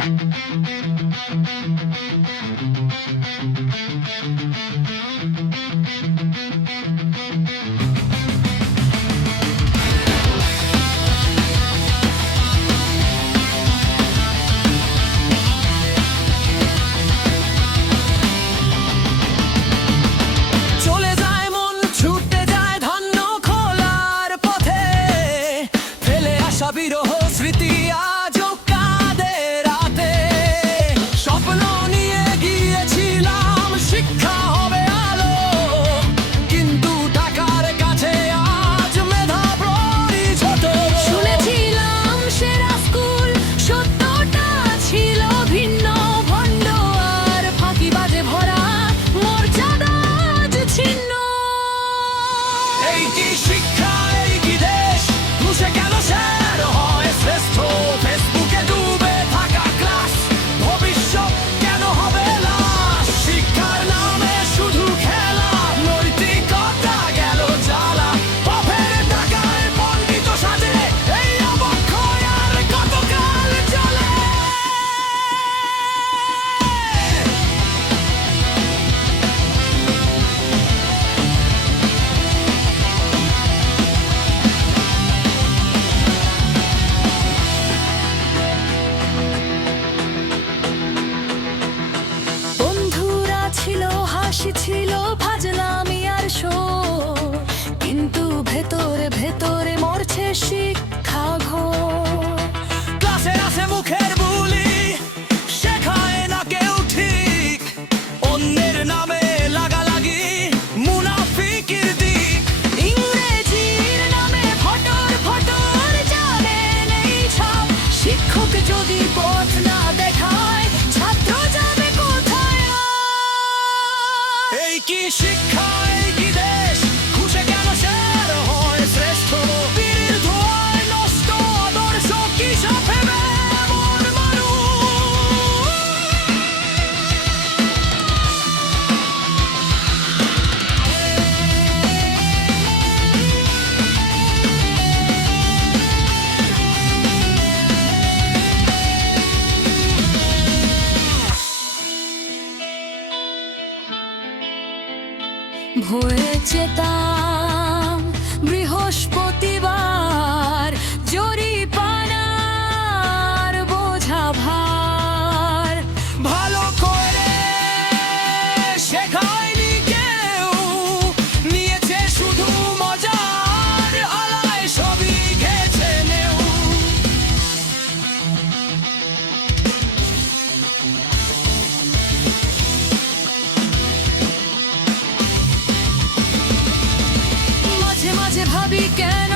চলে যায় মন, ছুটে যায় ধান্য খোলার পথে, ফেলে আসা বিরহ স্মৃতি আজও কাঁদে রাতে। স্বপ্ন নিয়ে গিয়েছিলাম শিক্ষা হবে আলো, কিন্তু টাকার কাছে আজ মেধা প্রহরী ছোট। শুনেছিলাম সেরা স্কুল, সত্যটা ছিল ভিন্ন, ভণ্ড আর ফাঁকিবাজে ভরা মর্যাদা আজ ছিন্ন। এই কি শিক্ষা, এই কি দেশ, ঘুষে কেন স্যার হয় শ্রেষ্ঠ? ফেসবুকে ডুবে থাকা ক্লাস, ভবিষ্যৎ কেন হবে লাশ? শিক্ষার নামে শুধু খেলা, নৈতিকতা গেল জ্বালা। বাপের টাকায় পণ্ডিত সাজে, এই অবক্ষয় আর কতকাল চলে? বন্ধুরা ছিল, হাসি ছিল, ফাজলামি আর শোর, কিন্তু ভেতরে ভেতরে মরছে শিক্ষা ঘোর। ক্লাসে আসে মুখের বুলি, শেখায় না কেউ ঠিক, অন্যের নামে লাগালাগি মুনাফিকির দিক। ইংরেজির নামে ফটর ফটর জানে নেই ছাপ, শিক্ষক যদি পথ না দেখায় ছাত্র যাবে কোথায় আর? এই কি শিক্ষা, এই কি দেশ, ঘুষে কেন স্যার হয় শ্রেষ্ঠ? বীর ধোয়ায় নষ্ট আদর্শ, কি সাফেবে এমন মানুষ? ভয়ে যেতাম বৃহস্পতিবার, জরিপানার বোঝা ভার। ভালো করে শেখায়নি কেউ, নিয়েছে শুধু মজার আলায়, সবই ঘেছে নেউ। মাঝে মাঝে ভাবি কেন